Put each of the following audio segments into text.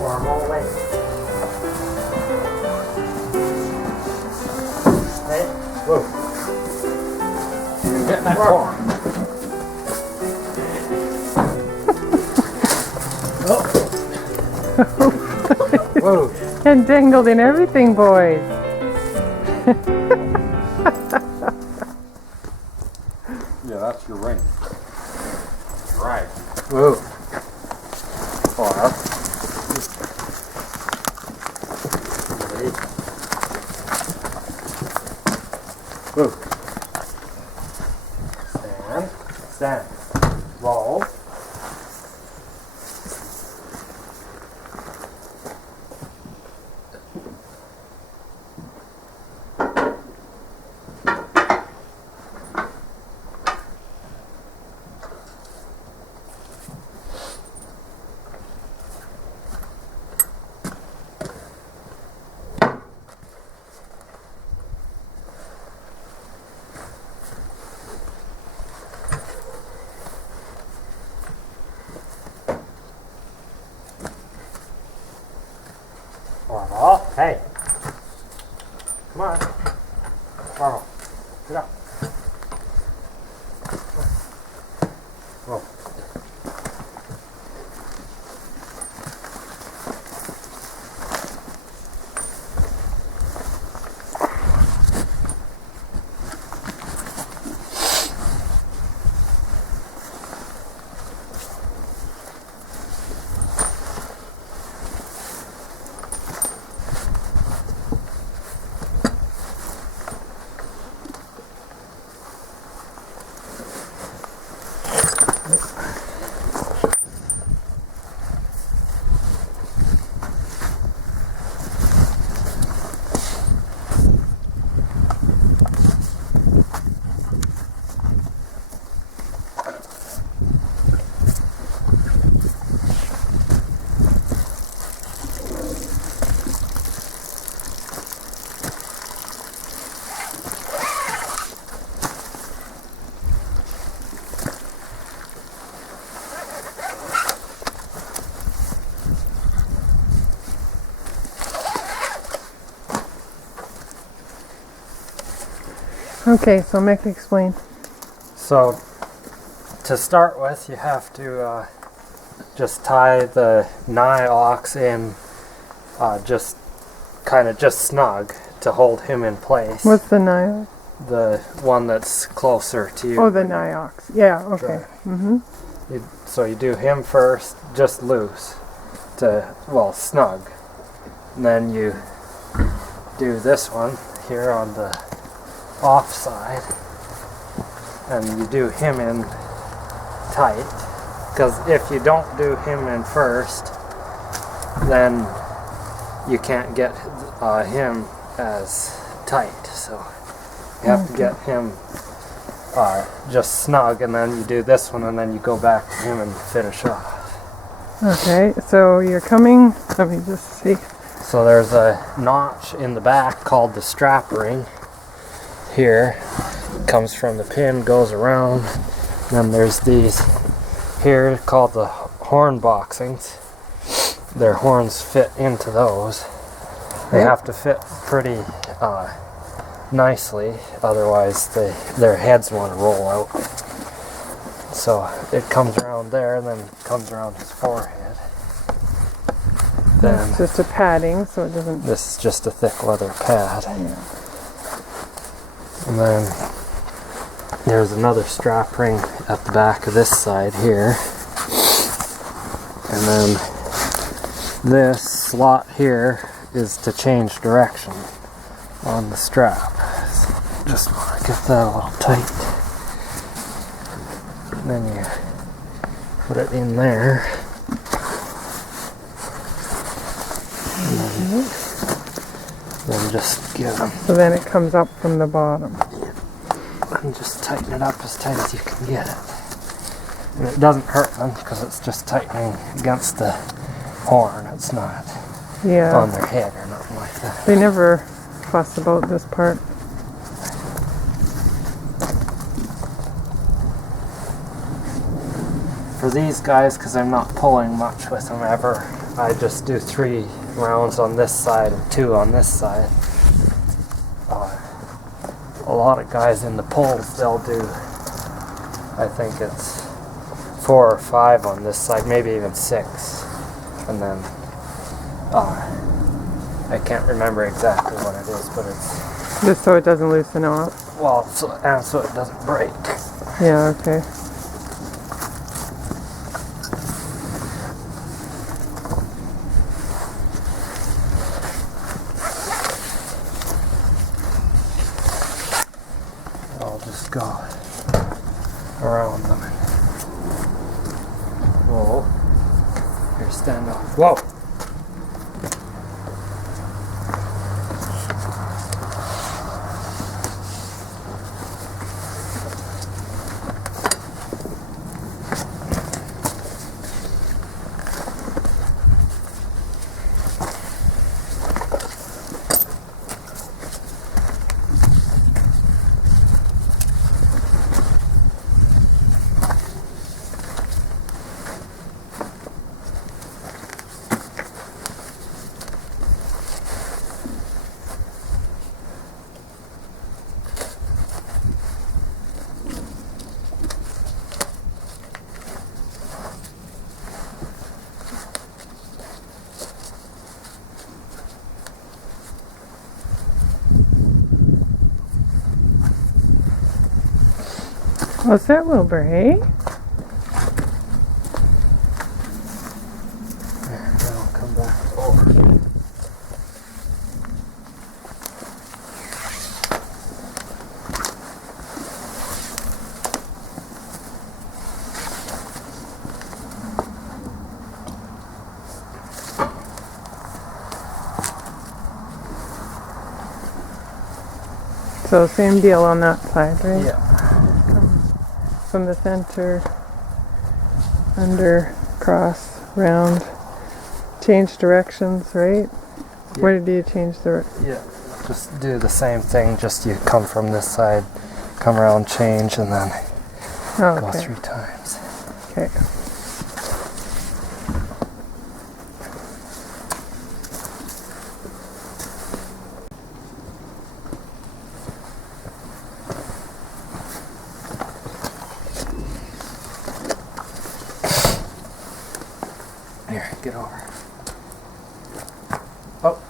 or I'm all late. Hey? Whoa. Get in that car. Whoa. And dangled in everything, boys. Yeah, that's your ring. Right. Whoa. Far. Whoa. Stand. Stand. Roll. Orville, hey. Come on. Orville, get up. Whoa. Okay, so Mick, explain. So, to start with, you have to just tie the nigh ox in just snug to hold him in place. What's the niox? The one that's closer to you. Oh, the niox. Yeah, okay. Sure. Mm-hmm. So you do him first, just loose, snug. And then you do this one here on the off side, and you do him in tight, because if you don't do him in first, then you can't get him as tight, so you have to get him just snug, and then you do this one, and then you go back to him and finish off. Okay, so you're coming, let me just see. So there's a notch in the back called the strap ring. Here, comes from the pin, goes around. Then there's these here called the horn boxings. Their horns fit into those. They have to fit pretty nicely, otherwise their heads want to roll out. So it comes around there, and then comes around his forehead. Then It's just a padding, so it doesn't... this is just a thick leather pad. Yeah. And then there's another strap ring at the back of this side here. And then this slot here is to change direction on the strap. So just want to get that a little tight. And then you put it in there. And then just give them. So then it comes up from the bottom. And just tighten it up as tight as you can get it. And it doesn't hurt them because it's just tightening against the horn. It's not on their head or nothing like that. They never fuss about this part. For these guys, because I'm not pulling much with them ever, I just do 3 rounds on this side and 2 on this side. A lot of guys in the poles, they'll do, I think it's 4 or 5 on this side, maybe even 6. And then, I can't remember exactly what it is, but it's... Just so it doesn't loosen off? Well, so it doesn't break. Yeah, okay. I'll just go around them. Whoa. Here, stand off. Whoa! What's that, Wilbur, hey? Then I'll come back over. So same deal on that side, right? Yeah. From the center, under, cross, round. Change directions, right? Yeah. Where do you change the... Yeah. Just do the same thing, just you come from this side, come around, change, and then Oh, go okay. 3 times. Okay. Here, get over. Oh.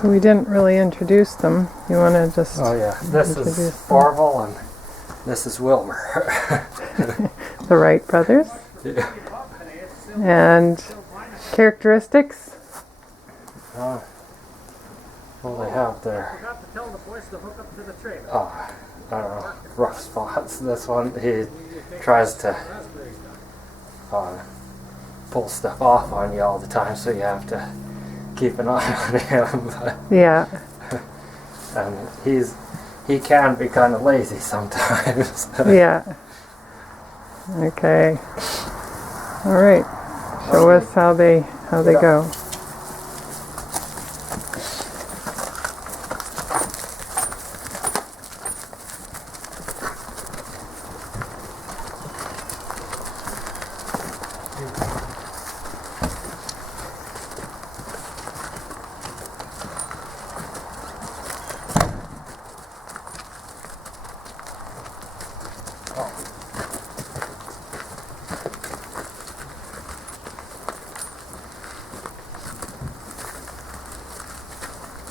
So we didn't really introduce them. You want to just... Oh yeah, this introduce is them? Orville and this is Wilbur. The Wright brothers. Yeah. And characteristics? Well, they have their, Forgot to tell the boys to hook up to the trailer. I don't know, rough spots. This one, he tries to pull stuff off on you all the time, so you have to keep an eye on him. But, Yeah. and he can be kind of lazy sometimes. Yeah. Okay. All right. Show us how they go.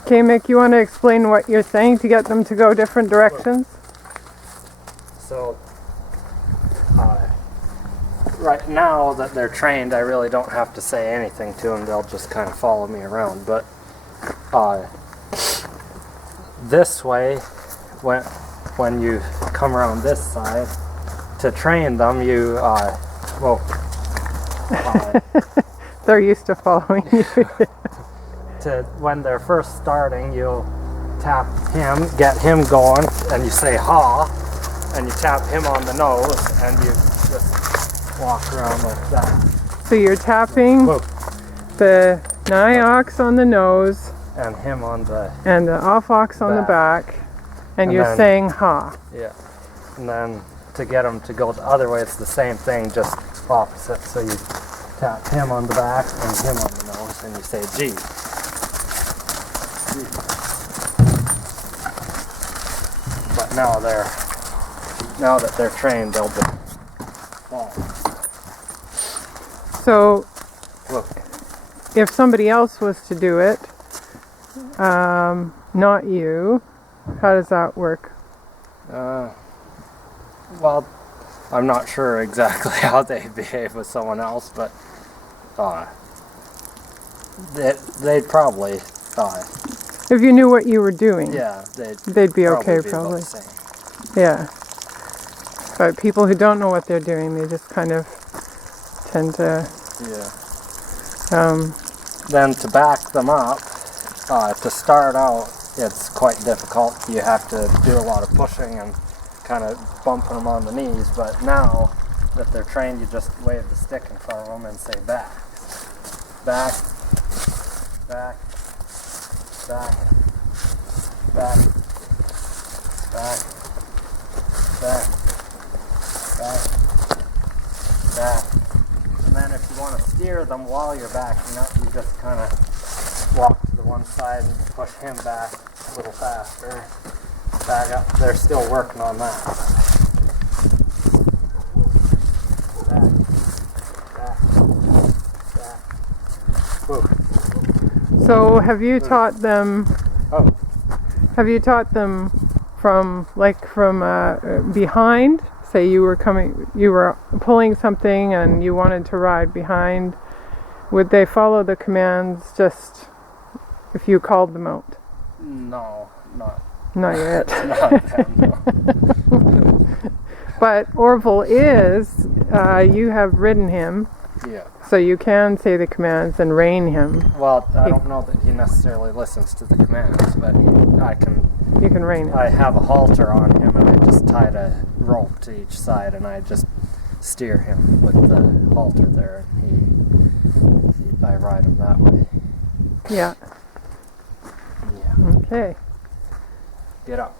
Okay, Mick, you want to explain what you're saying to get them to go different directions? So, right now that they're trained, I really don't have to say anything to them. They'll just kind of follow me around. But this way, when you come around this side, to train them, you, They're used to following you. when they're first starting, you'll tap him, get him going, and you say ha, and you tap him on the nose, and you just walk around like that. So you're tapping Whoa. the nigh ox on the nose And him on the, and the off ox on the back, and you're then- saying ha. yeah. And then to get him to go the other way, it's the same thing, just opposite. So you tap him on the back and him on the nose, and you say G. But now that they're trained, they'll just follow. So Look, if somebody else was to do it, not you, how does that work? well, I'm not sure exactly how they behave with someone else, but they'd probably, If you knew what you were doing, yeah, they'd be okay, be about probably. the same. Yeah. But people who don't know what they're doing, they just kind of tend to, Yeah. Then to back them up, to start out, it's quite difficult. You have to do a lot of pushing and kind of bumping them on the knees. But now that they're trained, you just wave the stick in front of them and say back, back, back, back, back, back, back, back, back. And then if you want to steer them while you're backing up, you just kind of walk to the one side and push him back a little faster. Back up. They're still working on that. Back, back, back. Whoa. So have you taught them, Oh, from behind? Say you were pulling something and you wanted to ride behind. Would they follow the commands just if you called them out? no, not Not yet. not them, no. But Orville is, you have ridden him, Yeah. so you can say the commands and rein him. Well, I don't know that he necessarily listens to the commands, but You can rein him. I have a halter on him, and I just tied a rope to each side, and I just steer him with the halter there, and I ride him that way. Yeah. Yeah. Okay. Get up.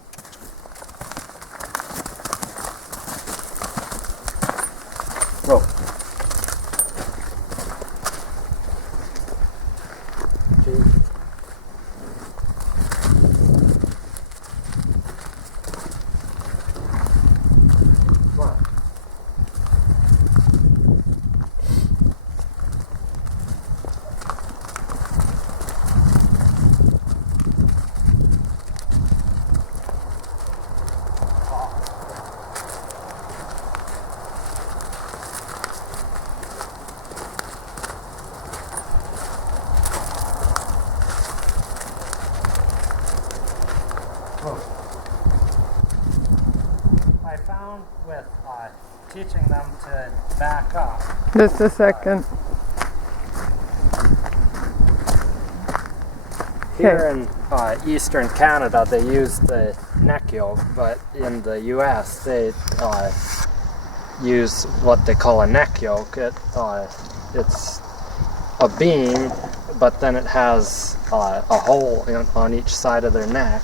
Rope. G. Come on. I found with teaching them to back up. Just a second. Here in eastern Canada, they use the neck yoke, but in the U.S., they use what they call a neck yoke. It's a beam, but then it has a hole on each side of their neck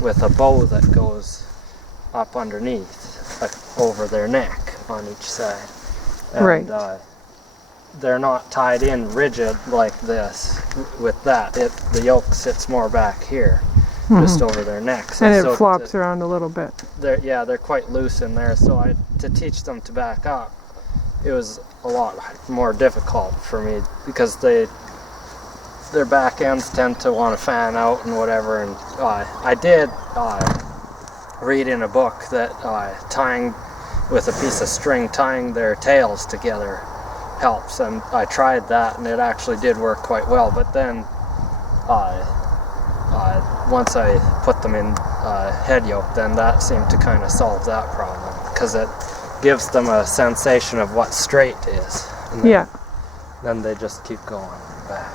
with a bow that goes up underneath, over their neck on each side. And, Right. They're not tied in rigid like this. With that, the yoke sits more back here, just over their necks. And it so flops around a little bit. they're quite loose in there. So to teach them to back up, it was a lot more difficult for me because their back ends tend to want to fan out and whatever. And I did read in a book that tying with a piece of string, tying their tails together helps, and I tried that and it actually did work quite well. But then once I put them in head yoke, then that seemed to kind of solve that problem, because it gives them a sensation of what straight is. And then, then they just keep going back.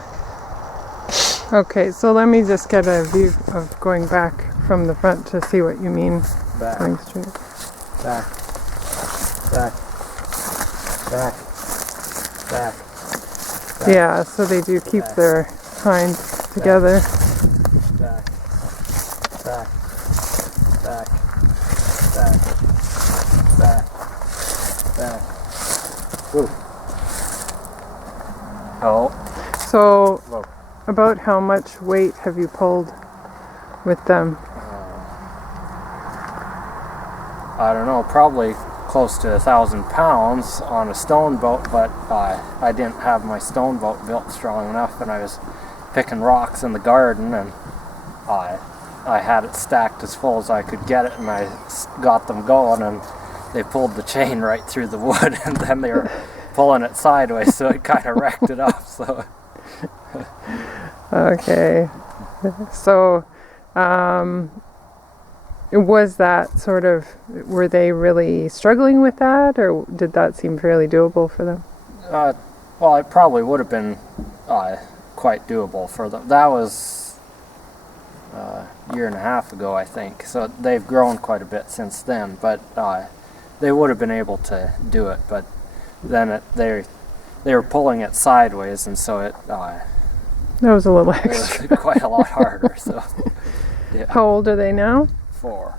Okay, so let me just get a view of going back from the front to see what you mean. Back. Going straight. Back. Back. Back. Back. Back. Yeah, so they do keep their hinds together. Back. Back. Back. Back. Back. Back. Woo. Oh. So, Whoa. about how much weight have you pulled with them? I don't know, probably close to 1,000 pounds on a stone boat, but I didn't have my stone boat built strong enough, and I was picking rocks in the garden, and I had it stacked as full as I could get it, and I got them going, and they pulled the chain right through the wood, and then they were pulling it sideways, so it kind of wrecked it up. So Okay. So, was that sort of, were they really struggling with that, or did that seem fairly doable for them? well, it probably would have been quite doable for them. That was a year and a half ago, I think. So they've grown quite a bit since then, but they would have been able to do it. But then they were pulling it sideways, and so it That was a little it extra. was quite a lot harder. So yeah. How old are they now? 4.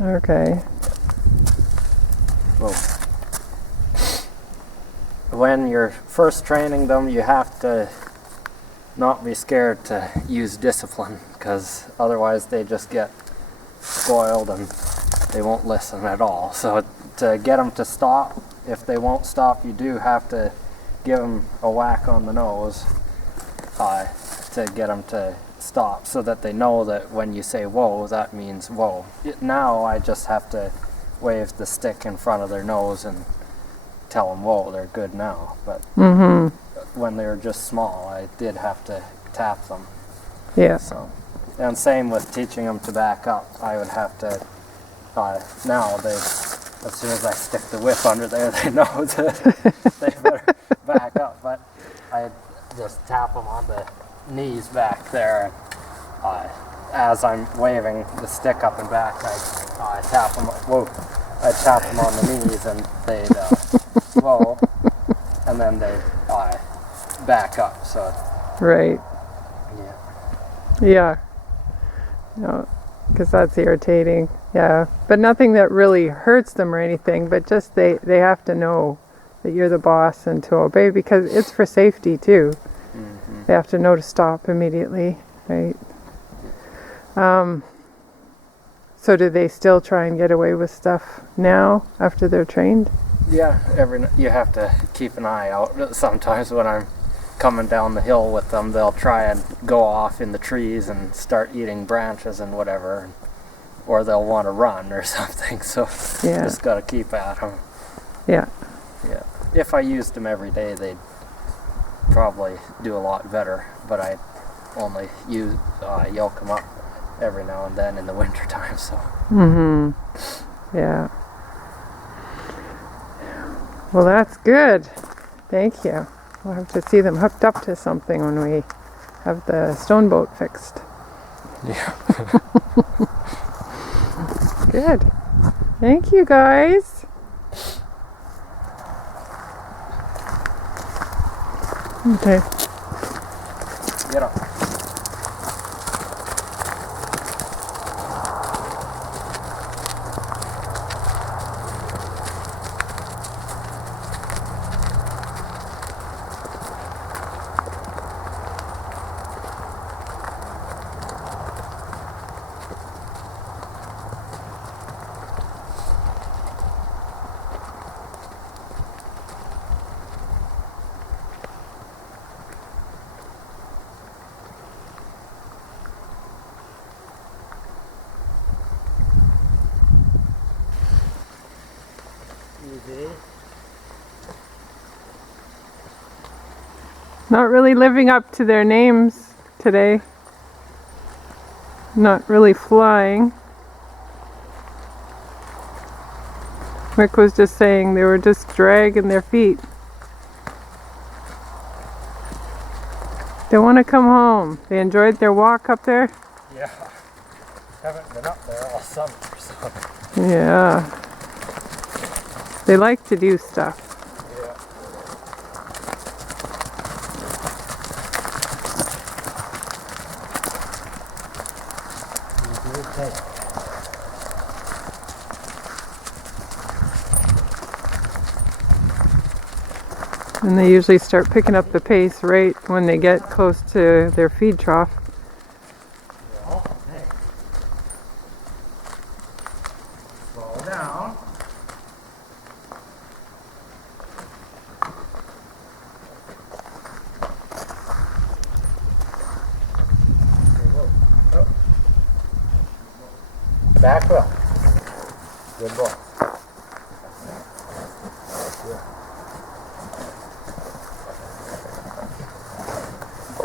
Okay. Whoa. When you're first training them, you have to not be scared to use discipline, because otherwise they just get spoiled and they won't listen at all. So to get them to stop, if they won't stop, you do have to give them a whack on the nose to get them to stop, so that they know that when you say whoa, that means whoa. Now I just have to wave the stick in front of their nose and tell them whoa, they're good now. But when they were just small, I did have to tap them. Yeah. So, and same with teaching them to back up. I would have to now they, as soon as I stick the whip under there, they know they better back up. But I just tap them on the knees back there. As I'm waving the stick up and back, I tap them. Whoa! I tap them on the knees, and they'd whoa, and then they back up. So Right. yeah. Yeah. No, because that's irritating. Yeah. But nothing that really hurts them or anything, but just they have to know that you're the boss and to obey, because it's for safety too. They have to know to stop immediately, right? So do they still try and get away with stuff now after they're trained? Yeah, you have to keep an eye out. Sometimes when I'm coming down the hill with them, they'll try and go off in the trees and start eating branches and whatever, or they'll want to run or something. So just got to keep at them. Yeah. Yeah. If I used them every day, they'd probably do a lot better. But I only yoke them up every now and then in the winter time. So. Yeah. Well, that's good. Thank you. We'll have to see them hooked up to something when we have the stone boat fixed. Yeah. Good. Thank you, guys. Okay. Get up. Not really living up to their names today. Not really flying. Rick was just saying they were just dragging their feet. They want to come home. They enjoyed their walk up there? Yeah. Haven't been up there all summer, so. Yeah. They like to do stuff. And they usually start picking up the pace right when they get close to their feed trough. Hey. Slow down. Oh. Back up. Good boy.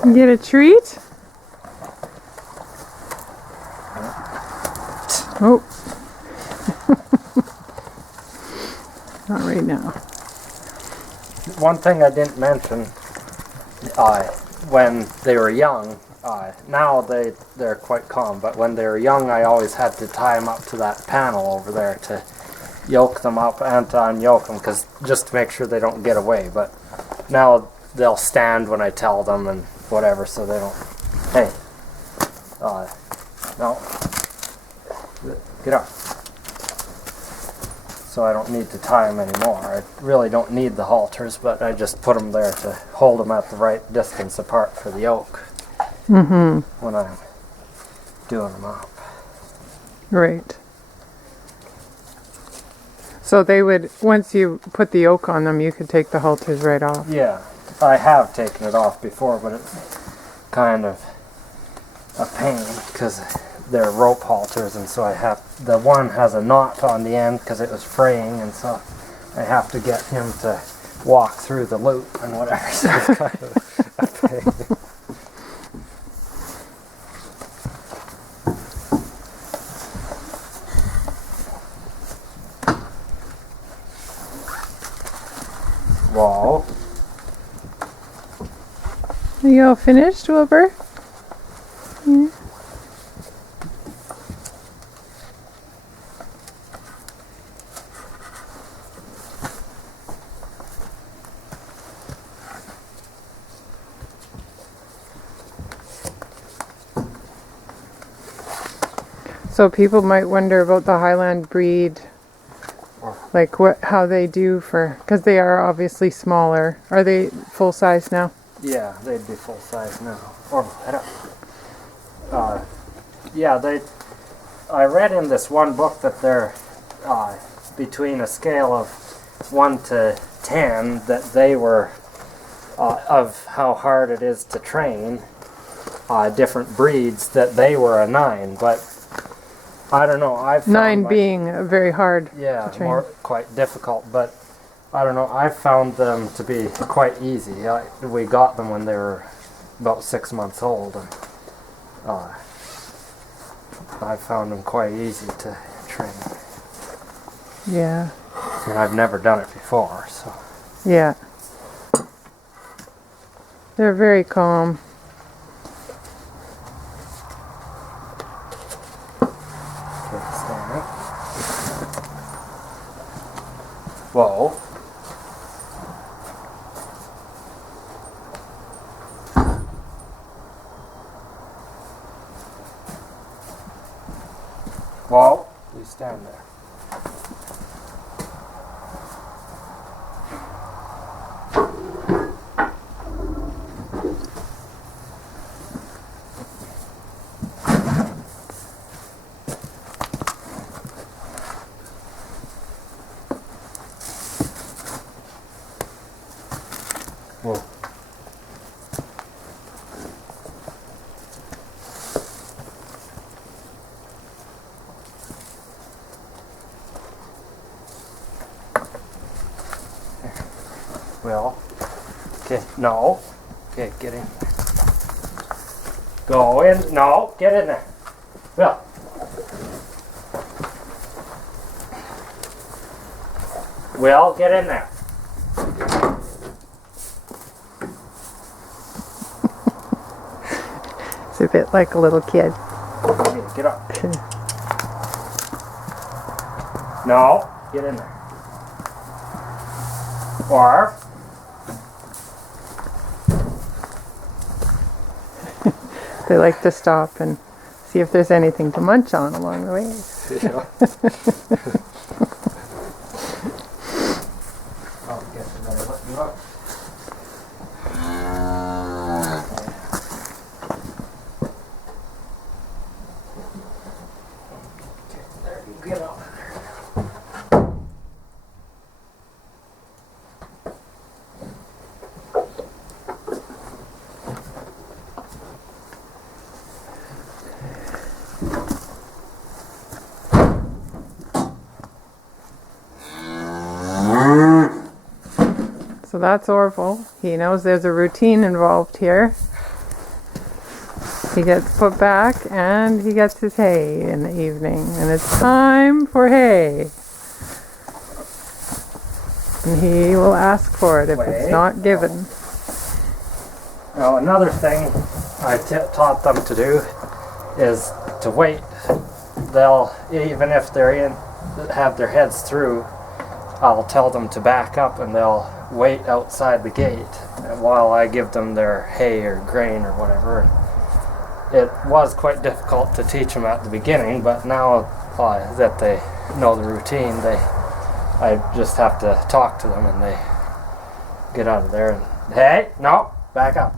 You get a treat? Oh. Not right now. One thing I didn't mention, when they were young, now they're quite calm, but when they were young I always had to tie them up to that panel over there to yoke them up and to unyoke them, just to make sure they don't get away. But now they'll stand when I tell them and whatever, so they don't, hey, no, get up. So I don't need to tie them anymore. I really don't need the halters, but I just put them there to hold them at the right distance apart for the yoke when I'm doing them up. Right. So they would, once you put the yoke on them, you could take the halters right off. Yeah, I have taken it off before, but it's kind of a pain because they're rope halters, and so the one has a knot on the end because it was fraying, and so I have to get him to walk through the loop and whatever, so it's kind of a pain. Whoa. Are you all finished, Wilbur? Yeah. So people might wonder about the Highland breed, like how they do because they are obviously smaller. Are they full size now? Yeah, they'd be full size now. Or head up. Yeah, I read in this one book that they're between a scale of 1 to 10 that they were of how hard it is to train different breeds, that they were a 9, but I don't know. I've found 9 being very hard to train. quite difficult, but I don't know. I found them to be quite easy. We got them when they were about 6 months old, and I found them quite easy to train. Yeah. And I've never done it before, so. Yeah. They're very calm. Whoa. Whoa. You stand there. Whoa. Well, okay, no. Okay, get in. Go in. No, get in there. Will. Will, get in there. It's a bit like a little kid. Okay, get up. No, get in there. Or They like to stop and see if there's anything to munch on along the way. yeah. Oh, guess we better let you up. Okay, there you get up. So that's Orville. He knows there's a routine involved here. He gets put back and he gets his hay in the evening. And it's time for hay. And he will ask for it if it's not given. Now another thing I taught them to do is to wait. They'll, even if they're in, have their heads through, I'll tell them to back up and they'll wait outside the gate while I give them their hay or grain or whatever. It was quite difficult to teach them at the beginning, but now that they know the routine, I just have to talk to them and they get out of there and, hey, no, back up.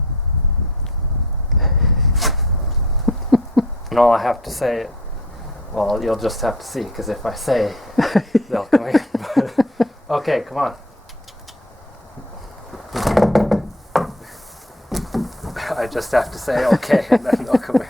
And all I have to say, well, you'll just have to see, because if I say, they'll come in. Okay, come on. I just have to say okay, and then they'll come in.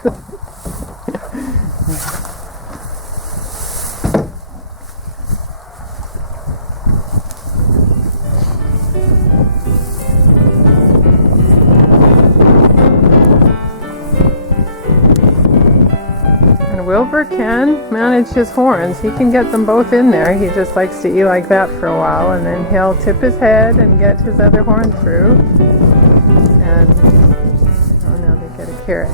And Wilbur can manage his horns. He can get them both in there. He just likes to eat like that for a while, and then he'll tip his head and get his other horn through. And oh, now they get a carrot.